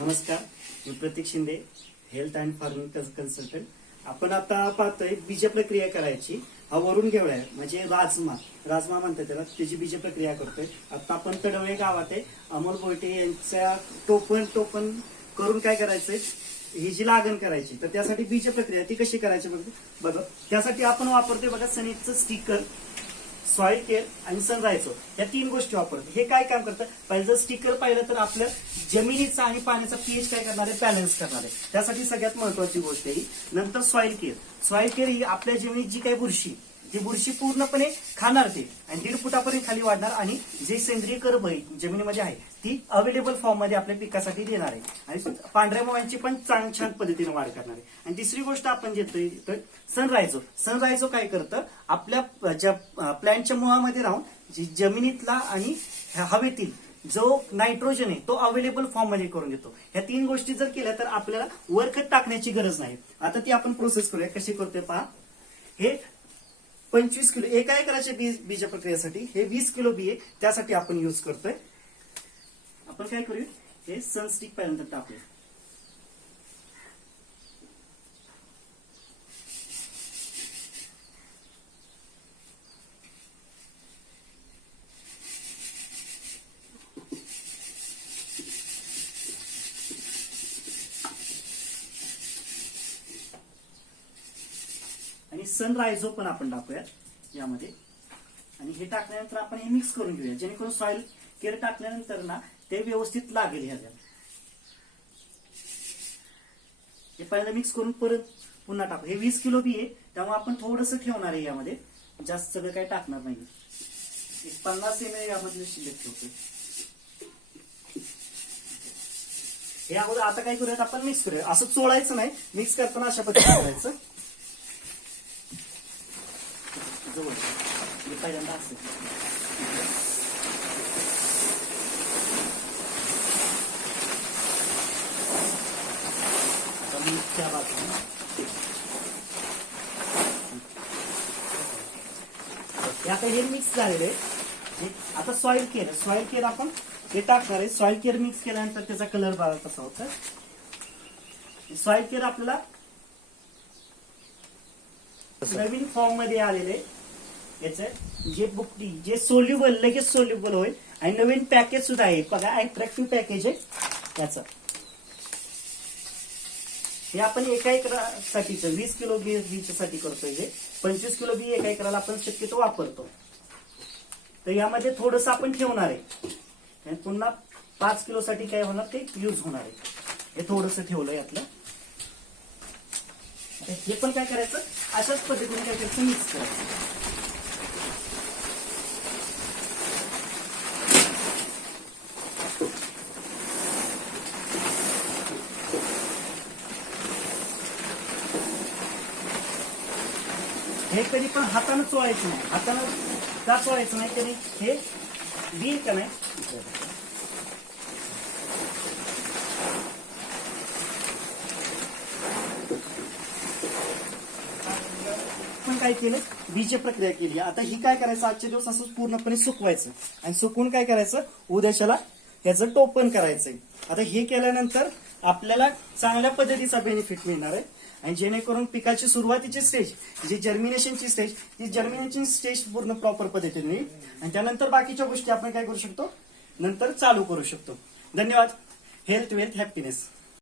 नमस्कार मी Pratik Shinde health and farming consultant. आपण आता पाहतोय बीज प्रक्रिया करायची. हा वरून घेवडा आहे म्हणजे राजमा. राजमा म्हणतात त्याला. त्याची बीज प्रक्रिया करतोय. आता आपण तडवळे गावात आहे. अमोल बोयटे यांच्या टोपण टोपण करून काय करायचंय? ही जी लागण करायची तर त्यासाठी बीज प्रक्रिया ती कशी करायची बघ. बघा. त्यासाठी आपण वापरतोय बघा सनीचं स्टिकर सॉइल केअर आणि सनरायझर या तीन गोष्टी वापरतो. हे काय काम करतं? पहिलं जर स्टिकर पाहिलं तर आपलं जमिनीचा आणि पाण्याचा पीएच काय करणार आहे? बॅलन्स करणार आहे. त्यासाठी सगळ्यात महत्वाची गोष्ट ही नंतर सॉइल केअर सॉइल केअर ही आपल्या जमिनीत जी काही बुरशी जी बुरशी पूर्णपणे खाणार ते आणि दीड फुटापर्यंत खाली वाढणार आणि जे सेंद्रिय कर्ब जमिनीमध्ये आहे ती अवेलेबल फॉर्ममध्ये आपल्या पिकासाठी देणार आहे. आणि पांढऱ्या मुळांची पण चांग छान पद्धतीने वाढ करणार आहे. आणि तिसरी गोष्ट आपण देतोय तर सनरायझो सनरायझो काय करतं? आपल्या ज्या प्लॅन्टच्या मुळामध्ये राहून जी जमिनीतला आणि हवेतील जो नायट्रोजन आहे तो अवेलेबल फॉर्ममध्ये करून देतो. ह्या तीन गोष्टी जर केल्या तर आपल्याला वरखत टाकण्याची गरज नाही. आता ती आपण प्रोसेस करूया. कशी करतोय पहा. हे पंचवीस किलो एका एकराच्या बीज बीज प्रक्रियेसाठी हे वीस किलो बी आहे त्यासाठी आपण युज करतोय. आपण काय करूया? हे सनस्टिक पहिल्यांदा टाकूया आणि सनरायझो पण आपण टाकूयात यामध्ये. आणि हे टाकल्यानंतर आपण हे मिक्स करून घेऊया. जेणेकरून सॉइल केअर टाकल्यानंतर ना ते व्यवस्थित लागेल ह्याला. हे पहिल्यांदा मिक्स करून परत पुन्हा टाकू. हे वीस किलो बी आहे त्यामुळे आपण थोडंसं ठेवणार आहे यामध्ये. जास्त सगळं काही टाकणार नाही एक पन्नास एम एल यामधले शिल्लक ठेवतो. हे अगोदर आता काय करूयात आपण मिक्स करूया असं चोळायचं नाही मिक्स करताना अशा पद्धतीने करायचं. जवळ. हे पहिल्यांदा असं आता मी त्या बाजूने हे आता हे मिक्स झालेले आता सॉइल केअर सॉइल केअर आपण हे टाकणार आहे. सॉइल केअर मिक्स केल्यानंतर त्याचा कलर बघा कसा होता सॉइल केअर आपल्याला नवीन फॉर्ममध्ये आलेले याच जे बुकटी जे सोल्युबल लगेच सोल्युबल होईल. आणि नवीन पॅकेज सुद्धा आहे. बघा अट्रॅक्टिव्ह पॅकेज आहे. त्याचं हे आपण एका एकरासाठीच वीस किलो बी करतोय हे. पंचवीस किलो बी एका एकराला आपण शक्यतो वापरतो. तर यामध्ये थोडस आपण ठेवणार आहे. आणि पुन्हा पाच किलो साठी काय होणार ते यूज होणार आहे. हे थोडस ठेवलं यातलं. हे पण काय करायचं? अशाच पद्धतीने काय करायचं? मिक्स करायचं. हे कधी पण हातानं चोळायचं नाही. हातानं का चोळायचं नाही? तरी हे बीर का नाही? पण काय केलं? बीज प्रक्रिया केली. आता ही काय करायचं? आजच्या दिवस असं पूर्णपणे सुकवायचं. आणि सुकवून काय करायचं? उद्याच्याला याचं टोपण करायचंय. आता हे केल्यानंतर आपल्याला चांगल्या पद्धतीचा बेनिफिट मिळणार आहे. आणि जेणेकरून पिकाची सुरुवातीची स्टेज जी जर्मिनेशनची स्टेज ती जर्मिनेशन स्टेज पूर्ण प्रॉपर पद्धतीने होईल. आणि त्यानंतर बाकीच्या गोष्टी आपण काय करू शकतो? नंतर चालू करू शकतो. धन्यवाद. Health wealth happiness